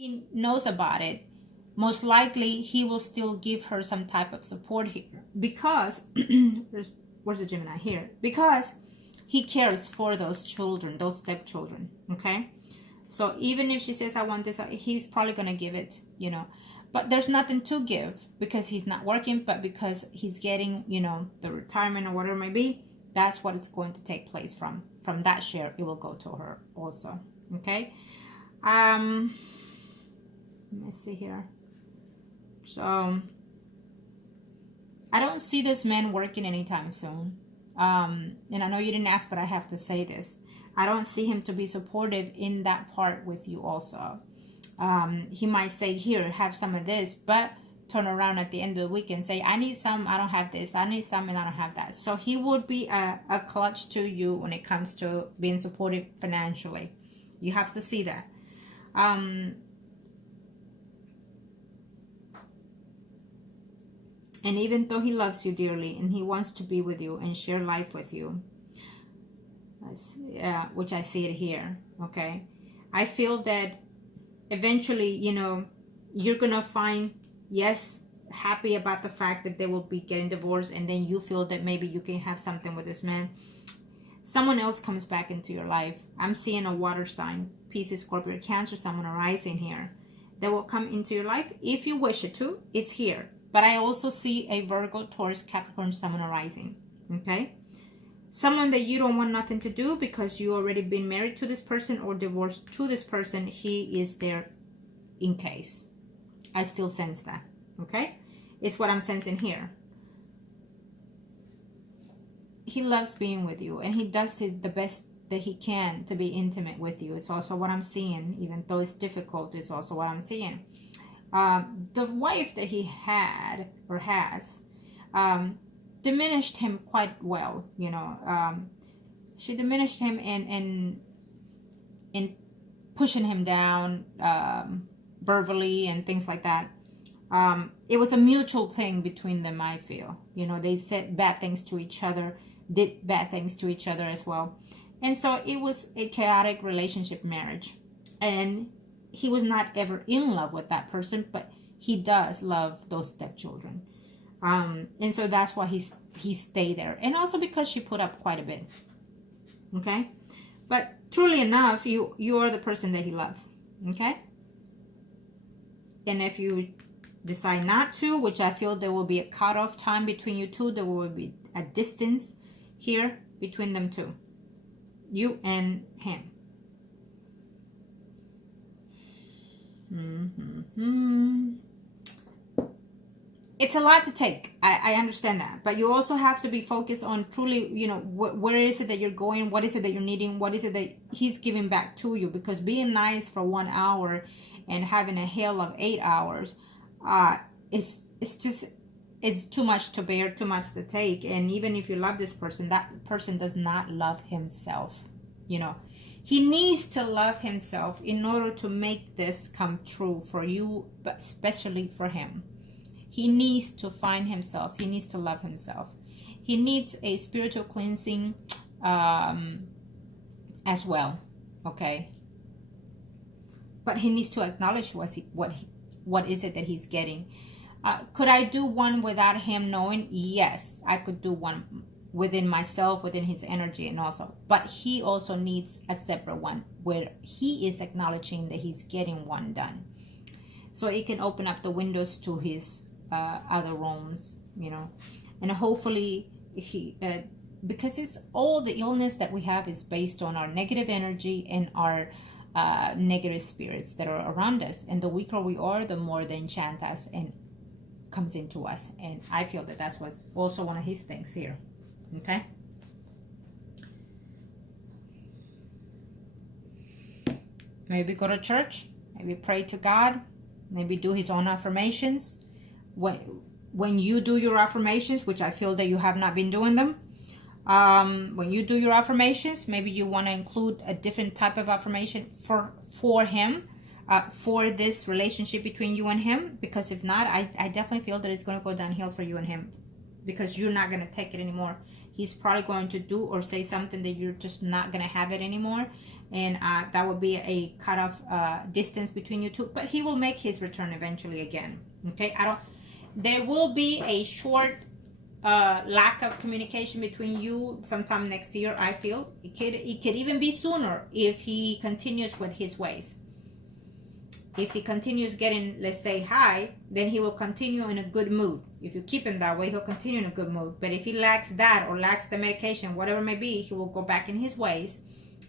he knows about it, most likely he will still give her some type of support here, because where's the Gemini here? Because he cares for those children, those stepchildren. Okay, so even if she says, I want this, he's probably gonna give it, you know. But there's nothing to give because he's not working, but because he's getting, you know, the retirement or whatever it may be, that's what it's going to take place from. From that share, it will go to her also. Okay. Let me see here. So I don't see this man working anytime soon. And I know you didn't ask, but I have to say this. I don't see him to be supportive in that part with you also. He might say, here, have some of this, but turn around at the end of the week and say, I need some, I don't have this, I need some, and I don't have that. So he would be a clutch to you when it comes to being supportive financially. You have to see that. And even though he loves you dearly and he wants to be with you and share life with you, which I see it here, okay, I feel that eventually, you know, you're gonna find, yes, happy about the fact that they will be getting divorced, and then you feel that maybe you can have something with this man. Someone else comes back into your life. I'm seeing a water sign, Pisces, Scorpio, Cancer, someone arising here that will come into your life if you wish it to. It's here. But I also see a Virgo, Taurus, Capricorn, someone arising. Okay, someone that you don't want nothing to do because you already been married to this person or divorced to this person. He is there in case. I still sense that. Okay, it's what I'm sensing here. He loves being with you, and he does the best that he can to be intimate with you. It's also what I'm seeing, even though it's difficult. It's also what I'm seeing. The wife that he had or has diminished him quite well, you know. She diminished him in pushing him down verbally and things like that. It was a mutual thing between them, I feel. You know, they said bad things to each other, did bad things to each other as well. And so it was a chaotic relationship, marriage. And he was not ever in love with that person, but he does love those stepchildren. And so that's why he stayed there. And also because she put up quite a bit. Okay? But truly enough, you are the person that he loves. Okay? And if you decide not to, which I feel there will be a cutoff time between you two, there will be a distance here between them two. You and him. It's a lot to take. I understand that, but you also have to be focused on truly, you know, where is it that you're going, what is it that you're needing, what is it that he's giving back to you, because being nice for 1 hour and having a hell of 8 hours it's too much to bear, too much to take. And even if you love this person, that person does not love himself. You know, he needs to love himself in order to make this come true for you, but especially for him. He needs to find himself. He needs to love himself. He needs a spiritual cleansing as well. Okay. But he needs to acknowledge what is it that he's getting. Could I do one without him knowing? Yes, I could do one within myself, within his energy, and also. But he also needs a separate one where he is acknowledging that he's getting one done. So it can open up the windows to his other realms, you know. And hopefully he, because it's all the illness that we have is based on our negative energy and our negative spirits that are around us. And the weaker we are, the more they enchant us and comes into us. And I feel that that's what's also one of his things here. Okay. Maybe go to church, maybe pray to God, maybe do his own affirmations. When you do your affirmations, which I feel that you have not been doing them, when you do your affirmations, maybe you want to include a different type of affirmation for him, for this relationship between you and him. Because if not, I definitely feel that it's going to go downhill for you and him, because you're not going to take it anymore. he's probably going to do or say something that you're just not going to have it anymore. And that would be a cutoff distance between you two. But he will make his return eventually again. Okay, there will be a short lack of communication between you sometime next year. I feel it could even be sooner if he continues with his ways. If he continues getting, let's say, high, then he will continue in a good mood. If you keep him that way, he'll continue in a good mood. But if he lacks that or lacks the medication, whatever it may be, he will go back in his ways.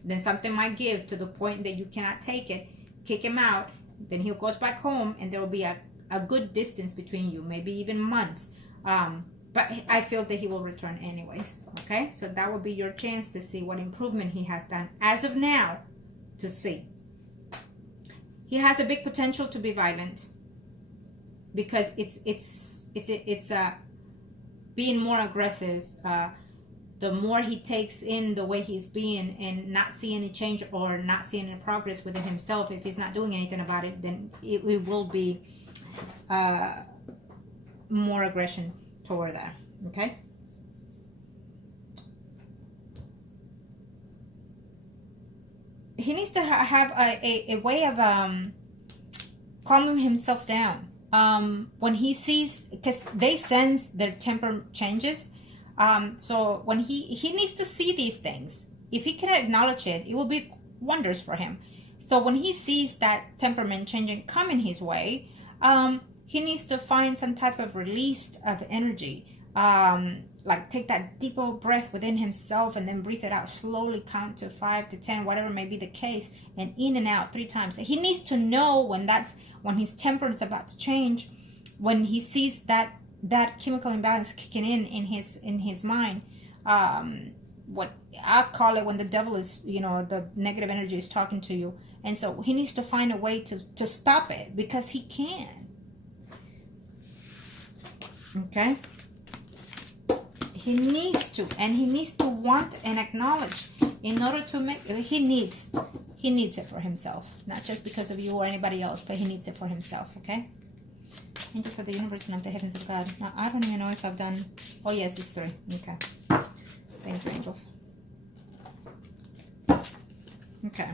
Then something might give to the point that you cannot take it, kick him out. Then he goes back home, and there will be a good distance between you, maybe even months. But I feel that he will return anyways. Okay, so that would be your chance to see what improvement he has done as of now. To see. He has a big potential to be violent because it's being more aggressive. The more he takes in the way he's being and not see any change or not seeing any progress within himself, if he's not doing anything about it, then it will be more aggression toward that. Okay. He needs to have a way of calming himself down when he sees, because they sense their temper changes. So when he needs to see these things, if he can acknowledge it, it will be wonders for him. So when he sees that temperament changing coming his way, he needs to find some type of release of energy. Like take that deeper breath within himself and then breathe it out slowly, count to 5 to 10, whatever may be the case, and in and out 3 times. He needs to know when his temper is about to change, when he sees that chemical imbalance kicking in his mind. What I call it when the devil is, the negative energy is talking to you. And so he needs to find a way to stop it, because he can. Okay? He needs to want and acknowledge in order to make, he needs it for himself, not just because of you or anybody else, but he needs it for himself. Okay. Angels of the universe and of the heavens of God. Now I don't even know if I've done, oh yes, it's 3. Okay. Thank you, angels. Okay.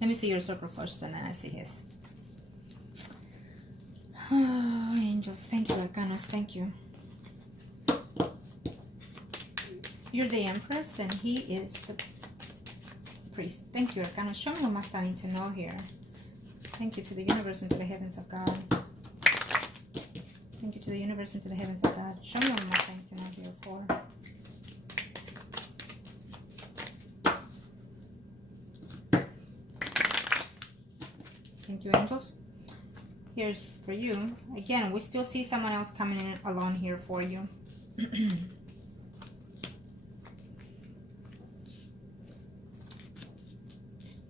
Let me see your circle first, and then I see his. Oh, angels, thank you, Arcanos, thank you. You're the Empress, and he is the Priest. Thank you, Arcana. Show me what must I need to know here. Thank you to the universe and to the heavens of God. Thank you to the universe and to the heavens of God. Show me what must I need to know here for. Thank you, angels. Here's for you. Again, we still see someone else coming in along here for you.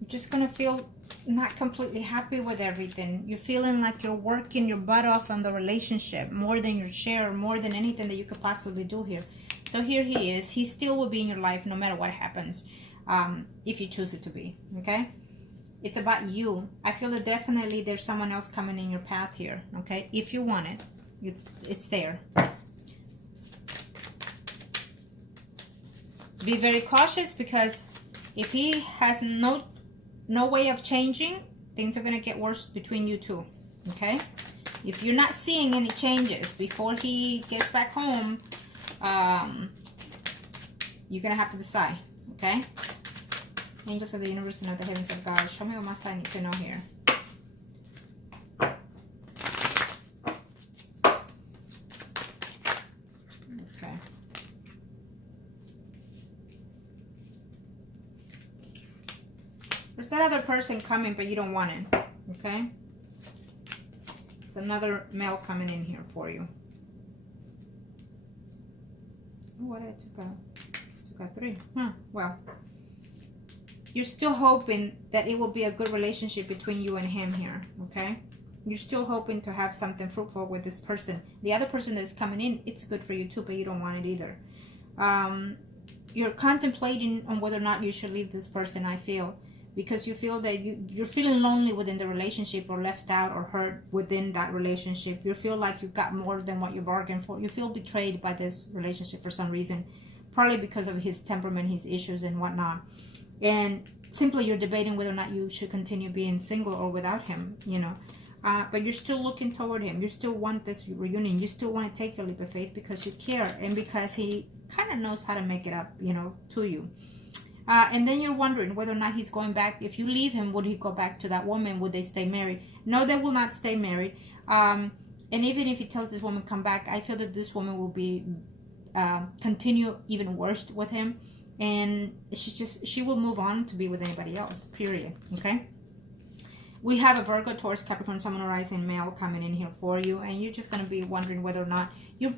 Just gonna feel not completely happy with everything. You're feeling like you're working your butt off on the relationship more than your share, more than anything that you could possibly do here. So here he is. He still will be in your life no matter what happens, if you choose it to be. Okay, it's about you. I feel that definitely there's someone else coming in your path here. Okay, if you want it, it's there. Be very cautious, because if he has no way of changing, things are going to get worse between you two. Okay, if you're not seeing any changes before he gets back home, you're going to have to decide. Okay, angels of the universe and of the heavens of God, show me what must I need to know here. Okay. There's that other person coming, but you don't want it. Okay? It's another male coming in here for you. Oh, what did I took a 3? Huh. Well, you're still hoping that it will be a good relationship between you and him here. Okay? You're still hoping to have something fruitful with this person. The other person that is coming in, it's good for you too, but you don't want it either. You're contemplating on whether or not you should leave this person, I feel. because you feel that you're feeling lonely within the relationship, or left out or hurt within that relationship. You feel like you got more than what you bargained for. You feel betrayed by this relationship for some reason, partly because of his temperament, his issues and whatnot. And simply you're debating whether or not you should continue being single or without him, you know. But you're still looking toward him. You still want this reunion. You still want to take the leap of faith because you care, and because he kind of knows how to make it up, you know, to you. And then you're wondering whether or not he's going back. If you leave him, would he go back to that woman? Would they stay married? No, they will not stay married. And even if he tells this woman come back, I feel that this woman will be continue even worse with him, and she will move on to be with anybody else. Period. Okay. We have a Virgo, Taurus, Capricorn, Sun, Moon, Rising male coming in here for you, and you're just going to be wondering whether or not you're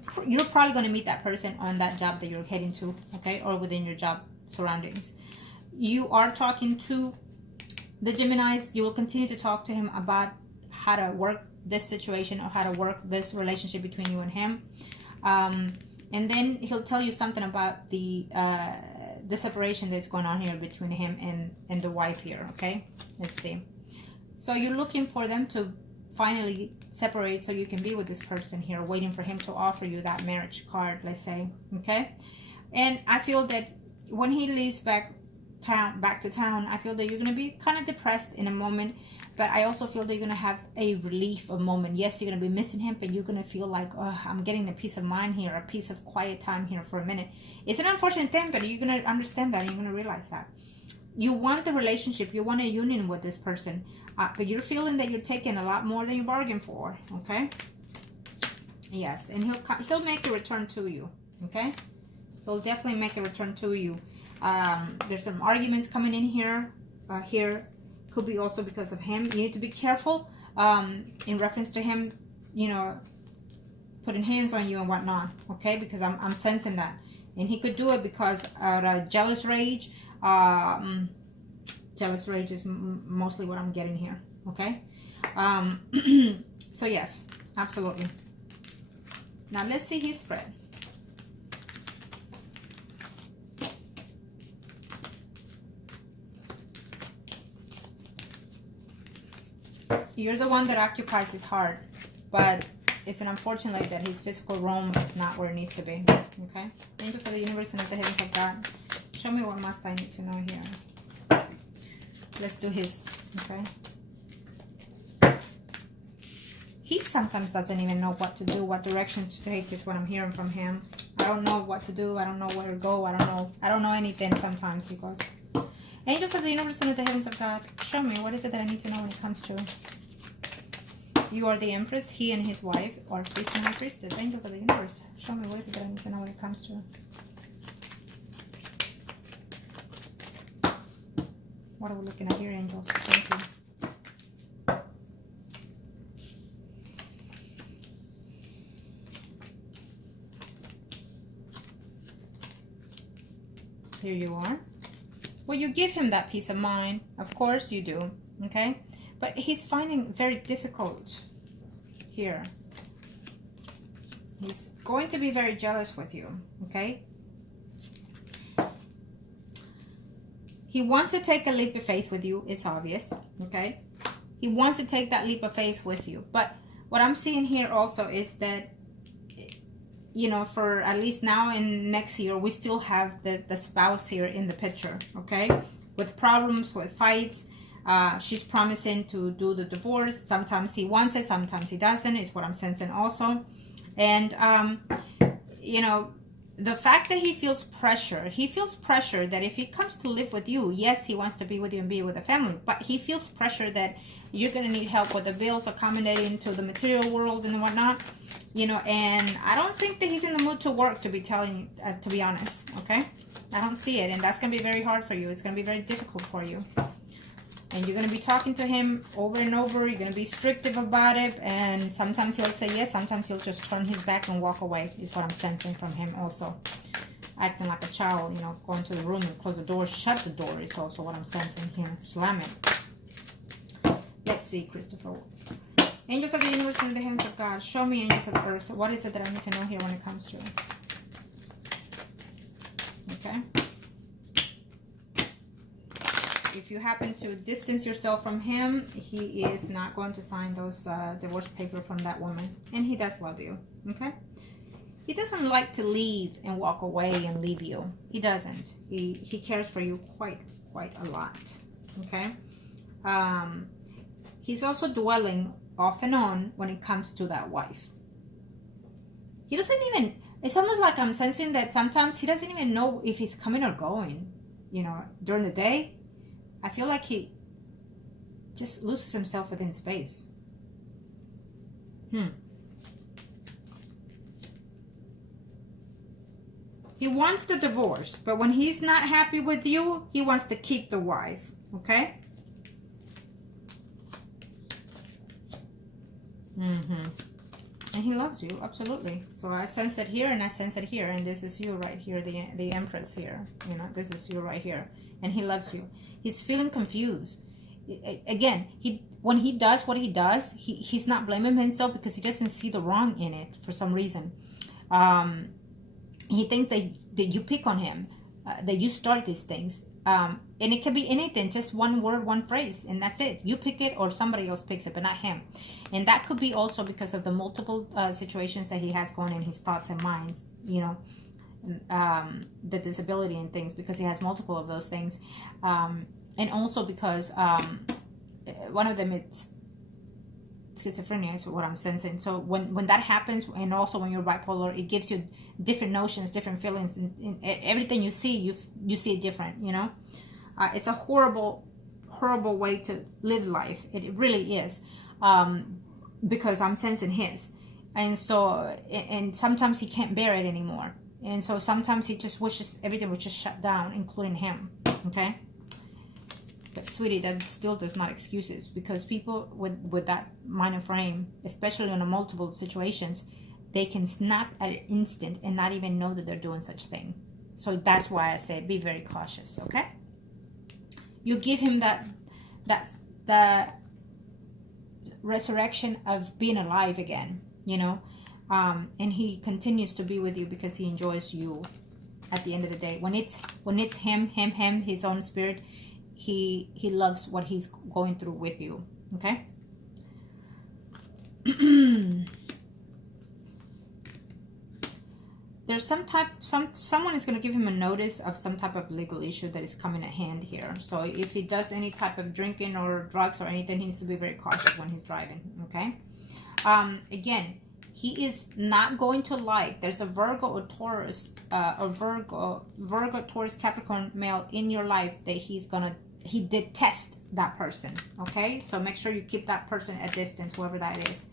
probably going to meet that person on that job that you're heading to, okay, or within your job surroundings. You are talking to the Geminis. You will continue to talk to him about how to work this situation, or how to work this relationship between you and him. And then he'll tell you something about the separation that's going on here between him and the wife here, okay? Let's see. So you're looking for them to finally separate so you can be with this person here, waiting for him to offer you that marriage card, let's say, okay? And I feel that when he leaves back to town, I feel that you're going to be kind of depressed in a moment, but I also feel that you're going to have a relief of moment. Yes, you're going to be missing him, but you're going to feel like, oh, I'm getting a peace of mind here, a piece of quiet time here for a minute. It's an unfortunate thing, but you're going to understand that, and you're going to realize that. You want the relationship, you want a union with this person, but you're feeling that you're taking a lot more than you bargained for, okay? Yes, and he'll make a return to you, okay? He'll definitely make a return to you. There's some arguments coming in here. Could be also because of him. You need to be careful in reference to him, you know, putting hands on you and whatnot, okay? Because I'm sensing that. And he could do it because of jealous rage. Jealous rage is mostly what I'm getting here, okay? So yes, absolutely. Now let's see his spread. You're the one that occupies his heart, but it's an unfortunate that his physical realm is not where it needs to be, okay? Angels of the universe and of the heavens of God, show me what must I need to know here. Let's do his, okay? He sometimes doesn't even know what to do, what direction to take is what I'm hearing from him. I don't know what to do. I don't know where to go. I don't know anything sometimes, he goes. Angels of the universe and of the heavens of God, show me what is it that I need to know when it comes to. You are the Empress, he and his wife, or priest and high priestess. Angels of the universe, show me what is it that I need to know when it comes to. What are we looking at here, angels? Thank you. Here you are. Well, you give him that peace of mind. Of course you do, okay? But he's finding very difficult here. He's going to be very jealous with you, okay? He wants to take a leap of faith with you. It's obvious, okay? He wants to take that leap of faith with you. But what I'm seeing here also is that, you know, for at least now and next year, we still have the spouse here in the picture, okay? With problems, with fights. She's promising to do the divorce. Sometimes he wants it, sometimes he doesn't, is what I'm sensing also. And, you know, the fact that he feels pressure that if he comes to live with you, yes, he wants to be with you and be with the family, but he feels pressure that you're going to need help with the bills, accommodating to the material world and whatnot, you know, and I don't think that he's in the mood to work, to be telling you, to be honest, okay? I don't see it, and that's going to be very hard for you. It's going to be very difficult for you. And you're going to be talking to him over and over. You're going to be strict about it. And sometimes he'll say yes. Sometimes he'll just turn his back and walk away. Is what I'm sensing from him also. Acting like a child, you know, going to the room and close the door. Shut the door is also what I'm sensing here. Slam it. Let's see, Christopher. Angels of the universe and the hands of God. Show me, angels of the earth. What is it that I need to know here when it comes to it? Okay. if you happen to distance yourself from him, he is not going to sign those divorce papers from that woman. And he does love you, okay? He doesn't like to leave and walk away and leave you. He doesn't. He cares for you quite a lot, okay? He's also dwelling off and on when it comes to that wife. He doesn't even, it's almost like I'm sensing that sometimes he doesn't even know if he's coming or going, you know, during the day. I feel like he just loses himself within space. He wants the divorce, but when he's not happy with you, he wants to keep the wife, okay? And he loves you, absolutely. So I sense it here and I sense it here, and this is you right here, the Empress here. You know, this is you right here, and he loves you. He's feeling confused. Again, when he does what he does, he's not blaming himself because he doesn't see the wrong in it for some reason. He thinks that you pick on him, that you start these things. And it can be anything, just one word, one phrase, and that's it. You pick it or somebody else picks it, but not him. And that could be also because of the multiple situations that he has going in his thoughts and minds, you know, the disability and things, because he has multiple of those things. And also because one of them, it's schizophrenia is what I'm sensing. So when that happens, and also when you're bipolar, it gives you different notions, different feelings, and everything you see, you see it different, you know. It's a horrible way to live life. It really is, because I'm sensing his, and so and sometimes he can't bear it anymore, and so sometimes he just wishes everything would just shut down, including him. Okay. But sweetie, that still does not excuses, because people with that mind and frame, especially in multiple situations, they can snap at an instant and not even know that they're doing such thing. So that's why I say be very cautious, okay? You give him that's the resurrection of being alive again, you know, and he continues to be with you because he enjoys you. At the end of the day, when it's him, his own spirit, he loves what he's going through with you, okay? There's someone is going to give him a notice of some type of legal issue that is coming at hand here. So if he does any type of drinking or drugs or anything, he needs to be very cautious when he's driving, okay? Again, he is not going to like, there's a Virgo or Taurus, Virgo, Taurus, Capricorn male in your life that he detests that person, okay? So make sure you keep that person at distance, whoever that is.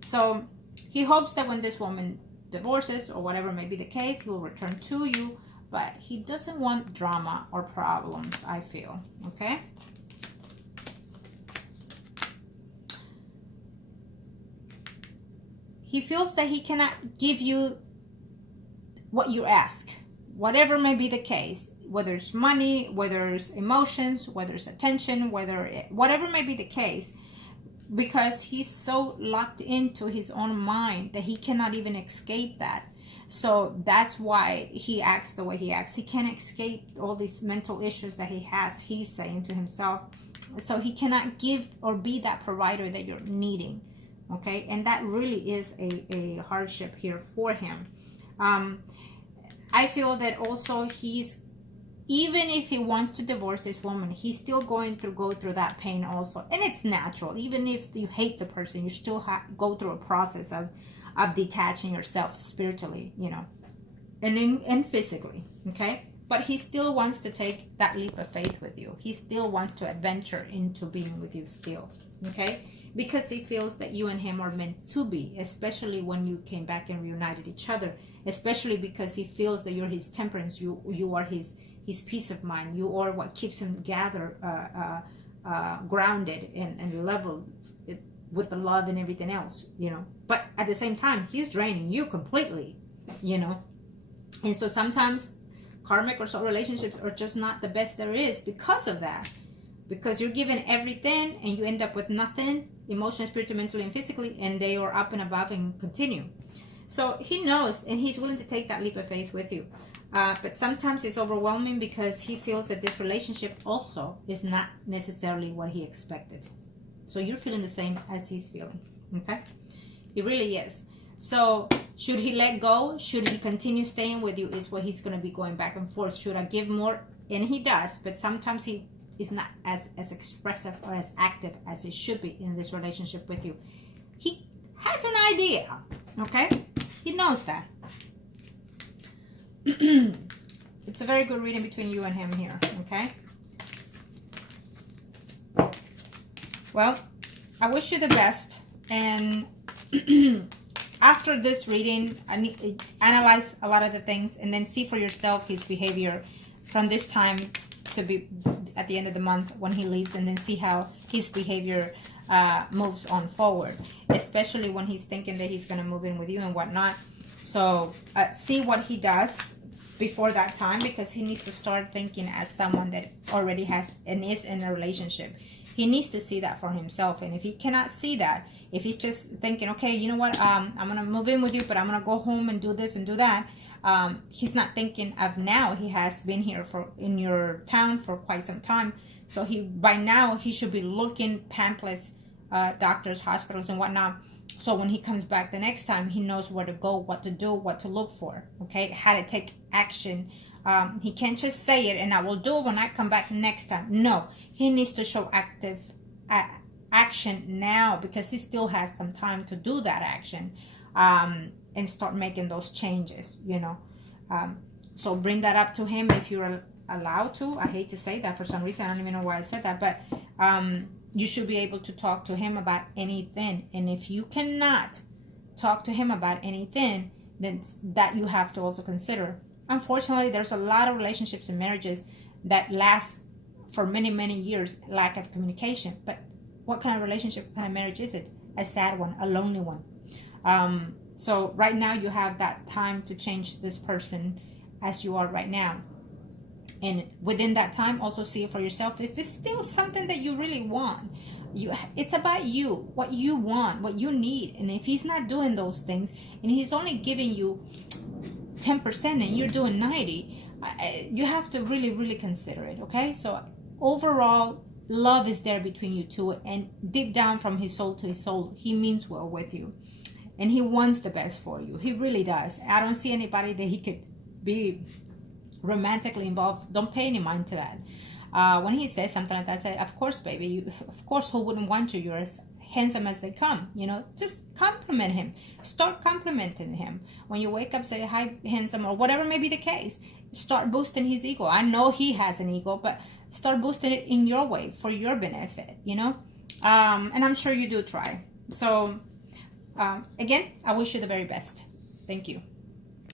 So he hopes that when this woman divorces or whatever may be the case, he will return to you, but he doesn't want drama or problems, I feel, okay? He feels that he cannot give you what you ask, whatever may be the case, whether it's money, whether it's emotions, whether it's attention, whatever may be the case, because he's so locked into his own mind that he cannot even escape that. So that's why he acts the way he acts. He can't escape all these mental issues that he has, he's saying to himself. So he cannot give or be that provider that you're needing. Okay, and that really is a hardship here for him. I feel that also even if he wants to divorce this woman, he's still go through that pain also. And it's natural. Even if you hate the person, you still go through a process of detaching yourself spiritually, you know, and physically, okay? But he still wants to take that leap of faith with you. He still wants to adventure into being with you still, okay? Because he feels that you and him are meant to be, especially when you came back and reunited each other, especially because he feels that you're his temperance, you are his peace of mind, you are what keeps him grounded and level with the love and everything else, you know. But at the same time, he's draining you completely, you know. And so sometimes karmic or soul relationships are just not the best there is because of that. Because you're given everything and you end up with nothing, emotionally, spiritually, mentally, and physically, and they are up and above and continue. So he knows, and he's willing to take that leap of faith with you. But sometimes it's overwhelming because he feels that this relationship also is not necessarily what he expected. So you're feeling the same as he's feeling, okay? It really is. So should he let go? Should he continue staying with you? Is what he's going to be going back and forth. Should I give more? And he does, but sometimes he is not as expressive or as active as he should be in this relationship with you. He has an idea, okay? He knows that. It's a very good reading between you and him here, okay? Well, I wish you the best, and after this reading, I need to analyze a lot of the things and then see for yourself his behavior from this time to be at the end of the month when he leaves, and then see how his behavior moves on forward, especially when he's thinking that he's going to move in with you and whatnot. So see what he does before that time, because he needs to start thinking as someone that already has and is in a relationship. He needs to see that for himself. And if he cannot see that, if he's just thinking, okay, you know what, I'm going to move in with you, but I'm going to go home and do this and do that, he's not thinking of now. He has been here in your town for quite some time. So by now he should be looking pamphlets, doctors, hospitals and whatnot. So when he comes back the next time, he knows where to go, what to do, what to look for, okay, how to take action. He can't just say it and I will do it when I come back next time. No, he needs to show active action now, because he still has some time to do that action and start making those changes, you know. So bring that up to him if you're allowed to. I hate to say that for some reason. I don't even know why I said that, but you should be able to talk to him about anything. And if you cannot talk to him about anything, then that you have to also consider. Unfortunately, there's a lot of relationships and marriages that last for many, many years, lack of communication. But what kind of relationship, what kind of marriage is it? A sad one, a lonely one. So right now you have that time to change this person as you are right now. And within that time, also see it for yourself. If it's still something that you really want, it's about you, what you want, what you need. And if he's not doing those things and he's only giving you 10% and you're doing 90, you have to really, really consider it, okay? So overall, love is there between you two, and deep down from his soul to his soul, he means well with you. And he wants the best for you. He really does. I don't see anybody that he could be romantically involved. Don't pay any mind to that. When he says something like that, I say, of course, baby, of course, who wouldn't want you? You're as handsome as they come, you know. Just compliment him. Start complimenting him. When you wake up, say, hi, handsome, or whatever may be the case. Start boosting his ego. I know he has an ego, but start boosting it in your way for your benefit, you know. And I'm sure you do try. So, again, I wish you the very best. Thank you.